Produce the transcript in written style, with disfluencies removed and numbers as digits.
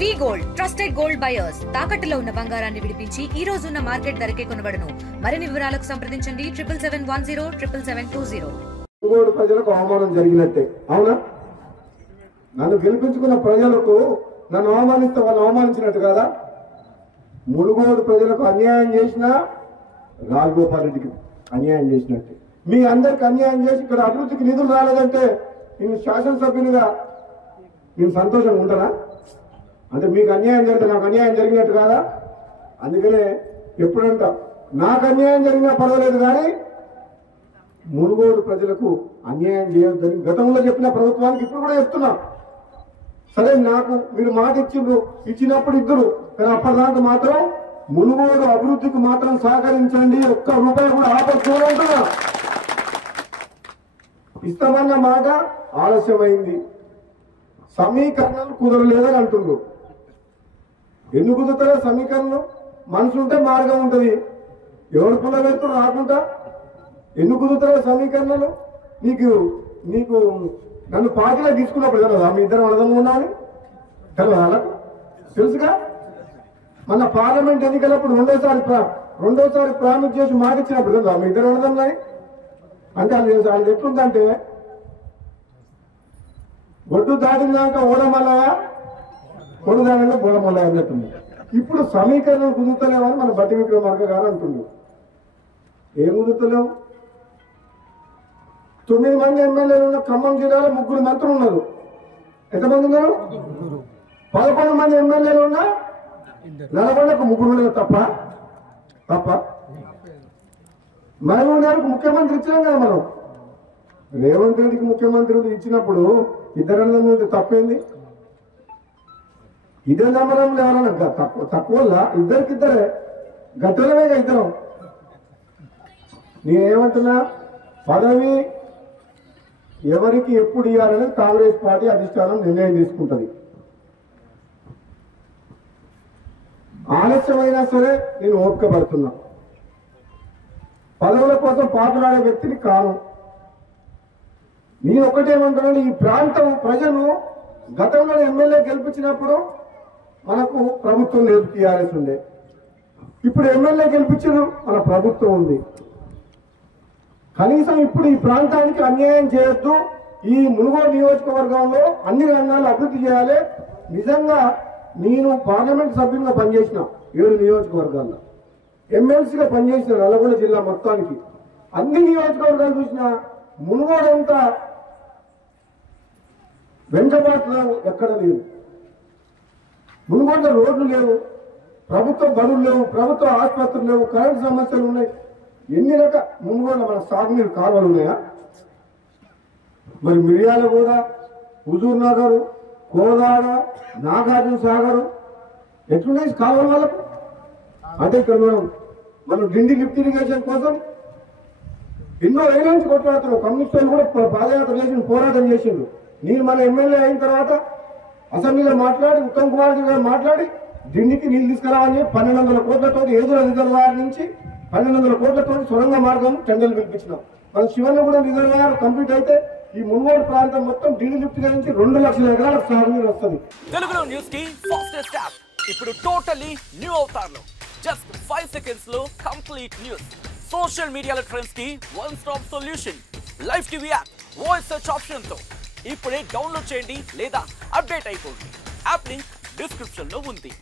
వి gold trusted gold buyers తాకట్టులో ఉన్న బంగారాన్ని విడిపించి ఈ రోజు ఉన్న మార్కెట్ ధరకే కొనబడును. మరిన్ని వివరాలకు సంప్రదించండి 77707720. మునుగోడు ప్రజలకు అవమానం జరిగినట్టే అవునా? నన్ను గెలిపించుకున్న ప్రజలకు నన్ను అవమానిస్తే వాళ్ళు అవమానించినట్టు కదా. మునుగోడు ప్రజలకు అన్యాయం చేసినా రాజగోపాల్ రెడ్డికి అన్యాయం చేసినట్టే. మీ అందరికి అన్యాయం చేసి ఇక్కడ అభివృద్ధికి నిధులు రాలేదంటే నేను శాసనసభ్యునిగా నేను సంతోషంగా ఉంటానా? అంటే మీకు అన్యాయం జరిగితే నాకు అన్యాయం జరిగినట్టు కాదా? అందుకనే ఎప్పుడంట నాకు అన్యాయం జరిగినా పర్వాలేదు కానీ మునుగోడు ప్రజలకు అన్యాయం చేయొద్దని గతంలో చెప్పిన ప్రభుత్వానికి ఇప్పుడు కూడా చెప్తున్నా. సరే నాకు మీరు మాట ఇచ్చినప్పుడు ఇద్దరు కానీ అప్పటిదాకా మాత్రం మునుగోడు అభివృద్ధికి మాత్రం సహకరించండి, ఒక్క రూపాయి కూడా ఆపచ్చుకుంటున్నా. ఇస్తామన్న మాట ఆలస్యమైంది, సమీకరణలు కుదరలేదని అంటుండ్రు. ఎందుకు కుదురుతారో సమీకరణలు? మనసు ఉంటే మార్గం ఉంటుంది. ఎవరు పుల్ల పెడుతున్నారు రాకుండా ఎందుకు కుదురుతారో సమీకరణలు? నీకు నన్ను పార్టీలో తీసుకున్నప్పుడు కదా మీ ఇద్దరు అర్థంగా ఉండాలి కదా, తెలుసుగా. మన పార్లమెంట్ ఎన్నికలప్పుడు రెండోసారి ప్రామిస్ చేసి మాట ఇచ్చినప్పుడు కదా మీ ఇద్దరు అర్థంగా. అంటే అది ఎట్లుందంటే ఒడ్డు దాటినాక ఓడమల్లయ, ఒడ్డు దాటినాక బోడమల్లయ అన్నట్టుంది. ఇప్పుడు సమీకరణం కుదురుతలేవని మన బట్టి విక్రమార్క గారు అంటుండ్రు. ఏం కుదురుతలేవు? 9 మంది ఎమ్మెల్యేలు ఉన్న ఖమ్మం జిల్లాలో 3 మంత్రులు ఉన్నారు. ఎంతమంది ఉన్నారు? 11 మంది ఎమ్మెల్యేలు ఉన్న నల్గొండకు 3 ఉన్నారు. తప్ప మహబూబ్ గారికి ముఖ్యమంత్రి ఇచ్చినాం కదా మనం. రేవంత్ రెడ్డికి ముఖ్యమంత్రి ఇచ్చినప్పుడు ఇద్దరు అన్నదమ్ములు తప్పేంది? ఇదే నమ్మడం ఎవరన్నా తక్కువ ఇద్దరికిద్దరే గట్టలమేగా ఇద్దరం. నేనేమంటున్నా, పదవి ఎవరికి ఎప్పుడు ఇవ్వాలనేది కాంగ్రెస్ పార్టీ అధిష్టానం నిర్ణయం తీసుకుంటుంది. ఆలస్యమైనా సరే నేను ఓపిక పడుతున్నా. పదవుల కోసం పాటులాడే వ్యక్తిని కాను. నేను ఒకటేమంటున్నాను, ఈ ప్రాంతం ప్రజలు గతంలో ఎమ్మెల్యే గెలిపించినప్పుడు మనకు ప్రభుత్వం లేదు, టీఆర్ఎస్ ఉండే. ఇప్పుడు ఎమ్మెల్యే గెలిపించారు, మన ప్రభుత్వం ఉంది. కనీసం ఇప్పుడు ఈ ప్రాంతానికి అన్యాయం చేయొద్దు. ఈ మునుగోడు నియోజకవర్గంలో అన్ని రంగాలు అభివృద్ధి చేయాలి. నిజంగా నేను పార్లమెంట్ సభ్యులుగా పనిచేసిన 7 నియోజకవర్గాల్లో, ఎమ్మెల్సీగా పనిచేసిన నల్గొండ జిల్లా మొత్తానికి. అన్ని నియోజకవర్గాలు చూసిన మునుగోడు అంతా వెంకబాటులో ఎక్కడ లేదు. మునుగోడులో రోడ్లు లేవు, ప్రభుత్వ బడులు లేవు, ప్రభుత్వ ఆసుపత్రులు లేవు, కరెంటు సమస్యలు ఉన్నాయి. ఎన్ని రకాల మునుగోడులో మన సాగునీరు కాలువలు ఉన్నాయా? మరి మిర్యాలగూడ, హుజూర్ నగర్, కోదాడ, నాగార్జున సాగర్ ఎట్లున్నాయి కాలువల వాళ్ళకు? అంటే ఇక్కడ మనం డిండి లిఫ్ట్ ఇరిగేషన్ కోసం ఎన్నో ఏళ్ళ నుంచి కొట్లాడుతున్నాం. కమ్యూనిస్టులు కూడా పాదయాత్ర చేసి పోరాటం చేసిండ్రు. నేను మన ఎమ్మెల్యే అయిన తర్వాత అసెంబ్లీలో మాట్లాడి ఉత్తమ్ కుమార్ రెడ్డి గారు మాట్లాడి డిండికి నీళ్లు తీసుకురావాలని 1200 కోట్లతో ఏదో రిజర్వాయర్ నుంచి 1200 కోట్లతో సొరంగ మార్గం టెండర్లు పిలిపించినాం. మన శివన్నగూడెం రిజర్వాయర్ కంప్లీట్ అయితే ఈ మునుగోడు ప్రాంతం మొత్తం డిండి లిఫ్ట్ నుంచి 2 లక్షల ఎకరాలకు సాగునీరు వస్తుంది. తెలుగులో న్యూస్ కి ఫాస్టెస్ట్ యాప్ ఇప్పుడు టోటలీ న్యూ అవతార్లో జస్ట్ 5 seconds లో కంప్లీట్ న్యూస్. సోషల్ మీడియాలో ట్రెండ్స్ కి one stop solution. Live TV app voice search option తో ఇప్పుడే డౌన్లోడ్ చేయండి లేదా అప్డేట్ అయిపోండి. యాప్ లింక్ డిస్క్రిప్షన్ లో ఉంది.